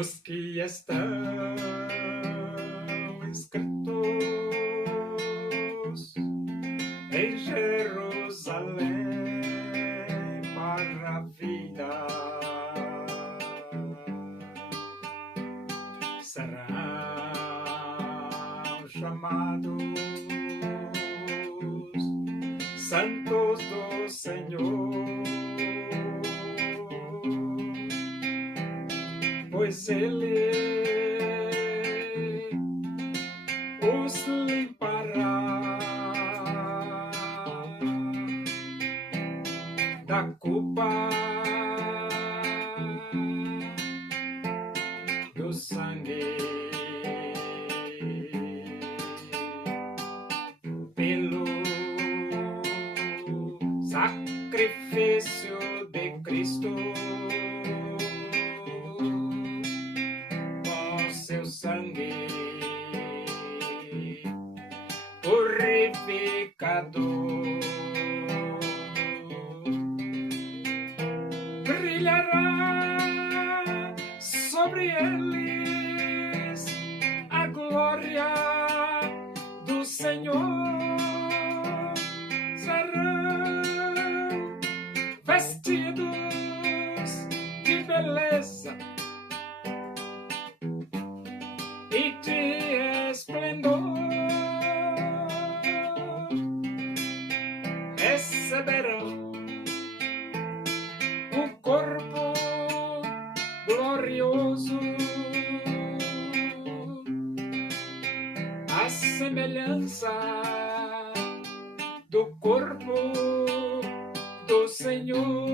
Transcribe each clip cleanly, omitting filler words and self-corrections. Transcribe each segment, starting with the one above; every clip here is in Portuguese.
os que estão escritos em Jerusalém para a vida serão chamados santos do Senhor, pois Ele os limpará da culpa do sangue, pelo sacrifício de Cristo, com seu sangue purificador, brilhará sobre eles a glória do Senhor. Serão vestidos de beleza e de esplendor, receberão o corpo glorioso, a semelhança do corpo do Senhor.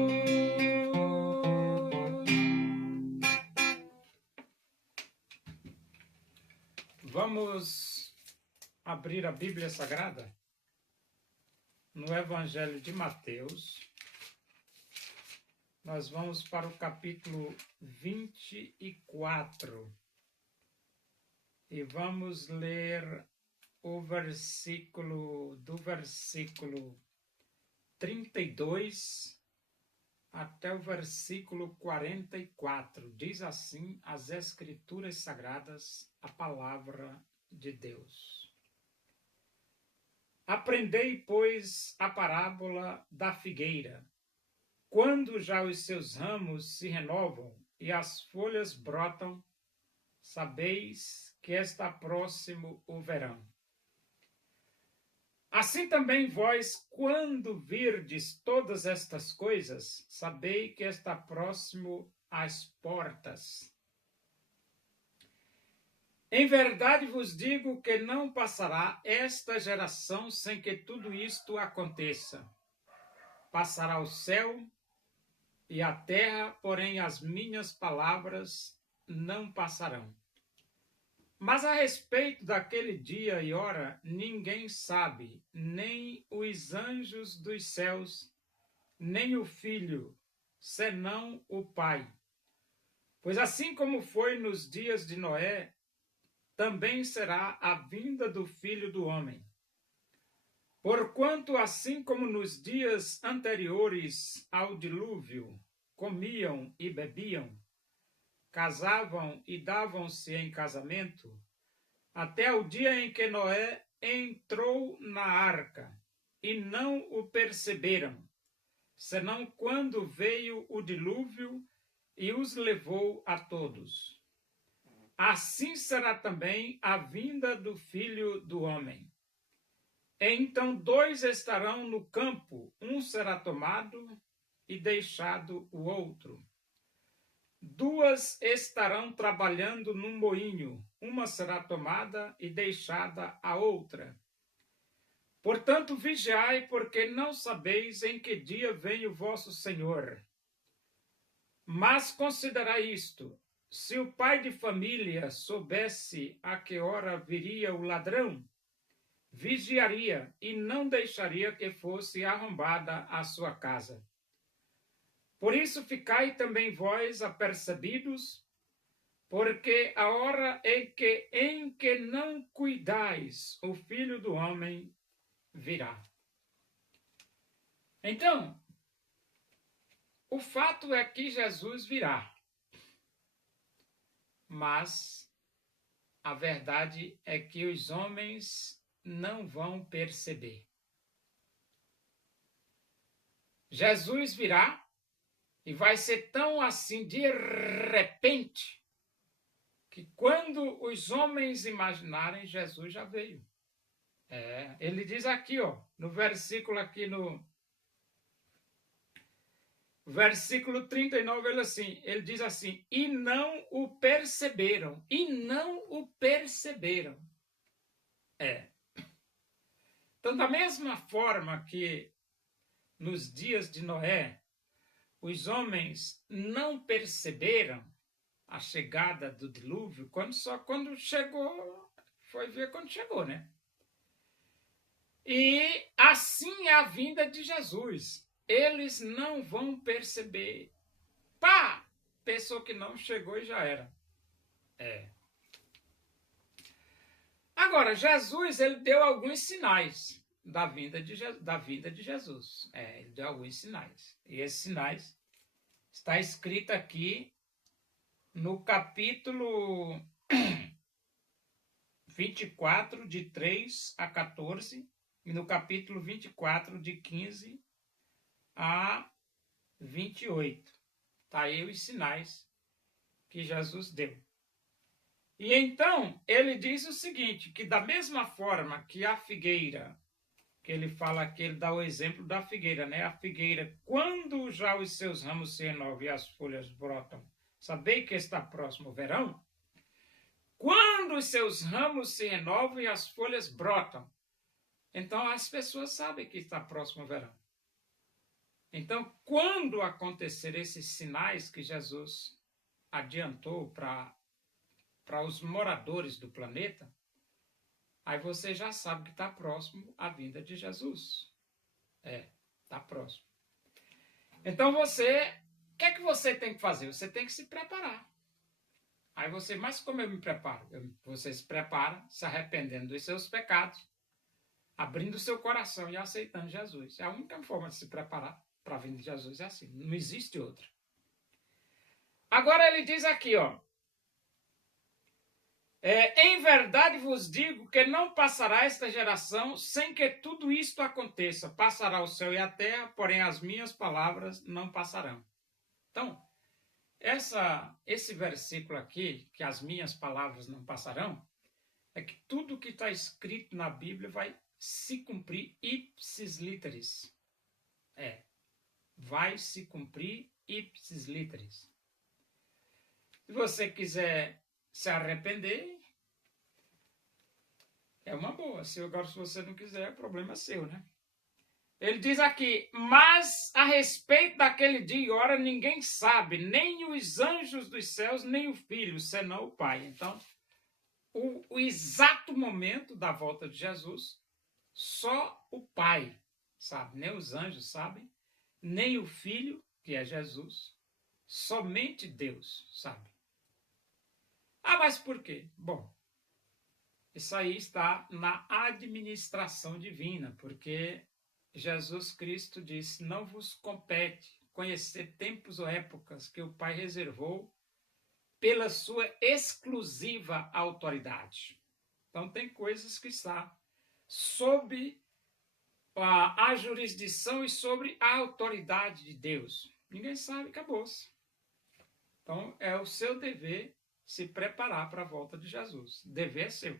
Vamos abrir a Bíblia Sagrada no Evangelho de Mateus. Nós vamos para o capítulo 24 e vamos ler o versículo 32 até o versículo 44. Diz assim as Escrituras Sagradas, a palavra de Deus. Aprendei, pois, a parábola da figueira. Quando já os seus ramos se renovam e as folhas brotam, sabeis que está próximo o verão. Assim também vós, quando virdes todas estas coisas, sabei que está próximo às portas. Em verdade vos digo que não passará esta geração sem que tudo isto aconteça. Passará o céu e a terra, porém as minhas palavras não passarão. Mas a respeito daquele dia e hora, ninguém sabe, nem os anjos dos céus, nem o Filho, senão o Pai. Pois assim como foi nos dias de Noé, também será a vinda do Filho do Homem. Porquanto, assim como nos dias anteriores ao dilúvio, comiam e bebiam, casavam e davam-se em casamento, até o dia em que Noé entrou na arca, e não o perceberam, senão quando veio o dilúvio e os levou a todos. Assim será também a vinda do Filho do Homem. Então 2 estarão no campo, um será tomado e deixado o outro. 2 estarão trabalhando num moinho, uma será tomada e deixada a outra. Portanto, vigiai, porque não sabeis em que dia vem o vosso Senhor. Mas considerai isto: se o pai de família soubesse a que hora viria o ladrão, vigiaria e não deixaria que fosse arrombada a sua casa. Por isso ficai também vós apercebidos, porque a hora em que não cuidais, o Filho do Homem virá. Então, o fato é que Jesus virá. mas a verdade é que os homens não vão perceber. Jesus virá e vai ser tão assim de repente que quando os homens imaginarem, Jesus já veio. Ele diz aqui, no versículo aqui no versículo 39, ele diz assim, e não o perceberam, e não o perceberam. Então, da mesma forma que nos dias de Noé, os homens não perceberam a chegada do dilúvio, quando chegou, foi ver quando chegou, né? E assim é a vinda de Jesus. Eles não vão perceber. Pá! Pensou que não, chegou e já era. Agora, Jesus, ele deu alguns sinais da vinda de Jesus. Ele deu alguns sinais. E esses sinais está escrito aqui no capítulo 24, de 3 a 14, e no capítulo 24, de 15 a 28. Está aí os sinais que Jesus deu. E então, ele diz o seguinte, que da mesma forma que a figueira, que ele fala aqui, ele dá o exemplo da figueira, né? A figueira, quando já os seus ramos se renovam e as folhas brotam, sabei que está próximo o verão? Quando os seus ramos se renovam e as folhas brotam, então as pessoas sabem que está próximo o verão. Então, quando acontecer esses sinais que Jesus adiantou para os moradores do planeta, aí você já sabe que está próximo a vinda de Jesus. Está próximo. Então o que é que você tem que fazer? Você tem que se preparar. Aí mas como eu me preparo? Você se prepara se arrependendo dos seus pecados, abrindo o seu coração e aceitando Jesus. É a única forma de se preparar para a vinda de Jesus, é assim. Não existe outra. Agora ele diz aqui, em verdade vos digo que não passará esta geração sem que tudo isto aconteça. Passará o céu e a terra, porém as minhas palavras não passarão. Então, esse versículo aqui, que as minhas palavras não passarão, é que tudo que está escrito na Bíblia vai se cumprir ipsis literis. Vai se cumprir ipsis literis. Se você quiser se arrepender, é uma boa. Agora, se você não quiser, o problema é seu, né? Ele diz aqui, mas a respeito daquele dia e hora ninguém sabe, nem os anjos dos céus, nem o Filho, senão o Pai. Então, o exato momento da volta de Jesus, só o Pai sabe, nem os anjos sabem, nem o Filho, que é Jesus, somente Deus sabe. Mas por quê? Bom, isso aí está na administração divina, porque Jesus Cristo disse, não vos compete conhecer tempos ou épocas que o Pai reservou pela sua exclusiva autoridade. Então, tem coisas que estão sob a jurisdição e sobre a autoridade de Deus. Ninguém sabe, acabou-se. Então, é o seu dever se preparar para a volta de Jesus. Dever é seu.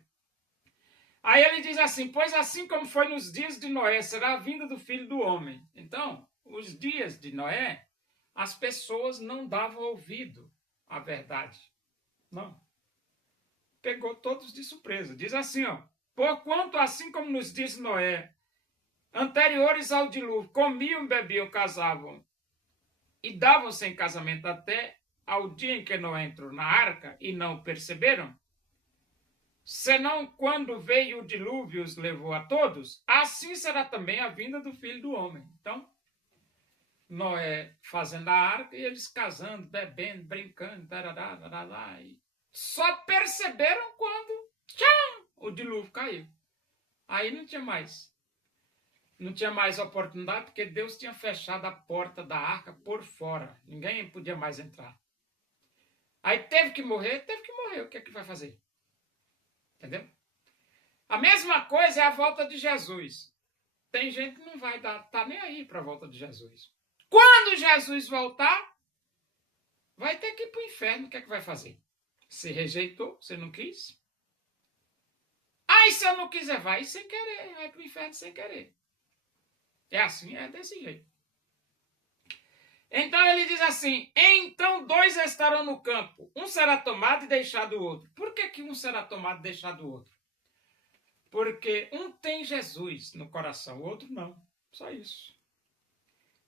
Aí ele diz assim, pois assim como foi nos dias de Noé, será a vinda do Filho do Homem. Então, os dias de Noé, as pessoas não davam ouvido à verdade. Não. Pegou todos de surpresa. Diz assim, porquanto assim como nos dias de Noé, anteriores ao dilúvio, comiam, bebiam, casavam e davam-se em casamento até ao dia em que Noé entrou na arca e não perceberam, senão quando veio o dilúvio os levou a todos, assim será também a vinda do Filho do Homem. Então, Noé fazendo a arca e eles casando, bebendo, brincando, e só perceberam quando o dilúvio caiu. Aí não tinha mais oportunidade, porque Deus tinha fechado a porta da arca por fora. Ninguém podia mais entrar. Aí teve que morrer, o que é que vai fazer? Entendeu? A mesma coisa é a volta de Jesus. Tem gente que não vai tá nem aí para a volta de Jesus. Quando Jesus voltar, vai ter que ir para o inferno. O que é que vai fazer? Você rejeitou, você não quis? Aí se eu não quiser, vai sem querer, vai para o inferno sem querer. É assim, é desse jeito. Então ele diz assim, então 2 estarão no campo, um será tomado e deixado o outro. Por que um será tomado e deixado o outro? Porque um tem Jesus no coração, o outro não. Só isso.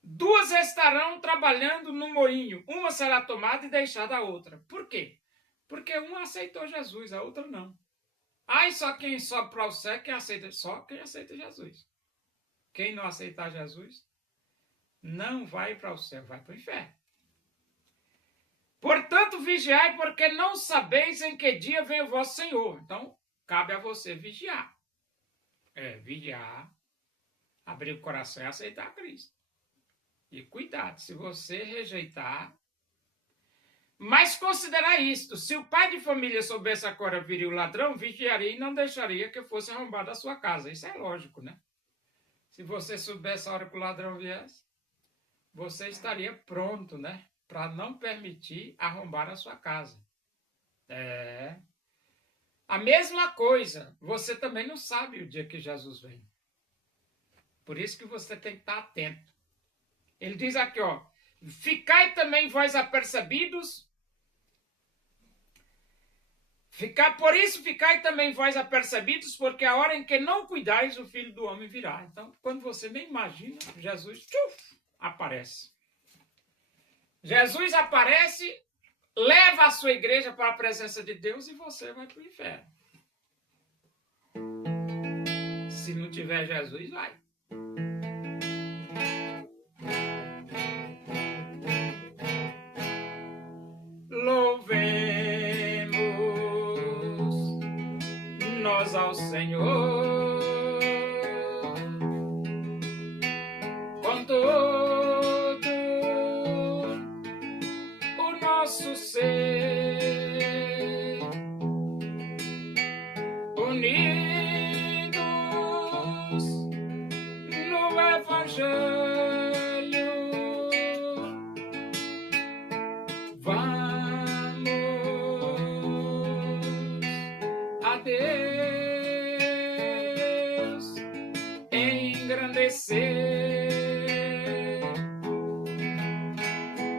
2 estarão trabalhando no moinho, uma será tomada e deixada a outra. Por quê? Porque uma aceitou Jesus, a outra não. Aí só quem sobe para o céu, só quem aceita Jesus. Quem não aceitar Jesus, não vai para o céu, vai para o inferno. Portanto, vigiai, porque não sabeis em que dia vem o vosso Senhor. Então, cabe a você vigiar. Vigiar, abrir o coração e aceitar Cristo. E cuidado, se você rejeitar. Mas considerar isto: se o pai de família soubesse a hora viria o ladrão, vigiaria e não deixaria que fosse arrombada a sua casa. Isso é lógico, né? Se você soubesse a hora que o ladrão viesse, você estaria pronto, né? Para não permitir arrombar a sua casa. A mesma coisa, você também não sabe o dia que Jesus vem. Por isso que você tem que estar atento. Ele diz aqui, ó, ficai também vós apercebidos. Ficai também vós apercebidos, porque a hora em que não cuidais, o Filho do Homem virá. Então, quando você nem imagina, Jesus aparece. Jesus aparece, leva a sua igreja para a presença de Deus e você vai para o inferno. Se não tiver Jesus, vai. Louvemos nós ao Senhor com todo o nosso ser, unidos no Evangelho. Deus engrandecer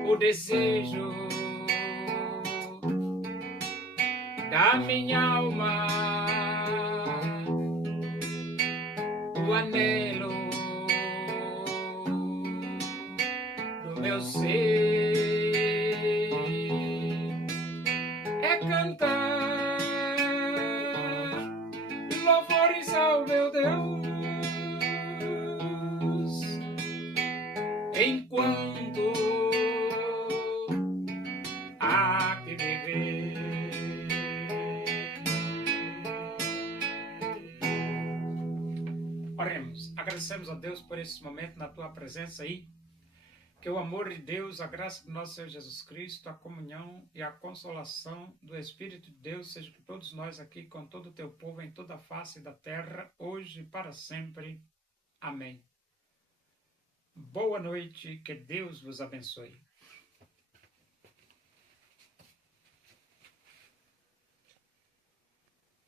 o desejo da minha alma, o anelo do meu ser é cantar louvores ao meu Deus, enquanto há que viver. Oremos, agradecemos a Deus por esse momento na tua presença aí. Que o amor de Deus, a graça do nosso Senhor Jesus Cristo, a comunhão e a consolação do Espírito de Deus seja com todos nós aqui, com todo o teu povo em toda a face da terra, hoje e para sempre. Amém. Boa noite, que Deus vos abençoe.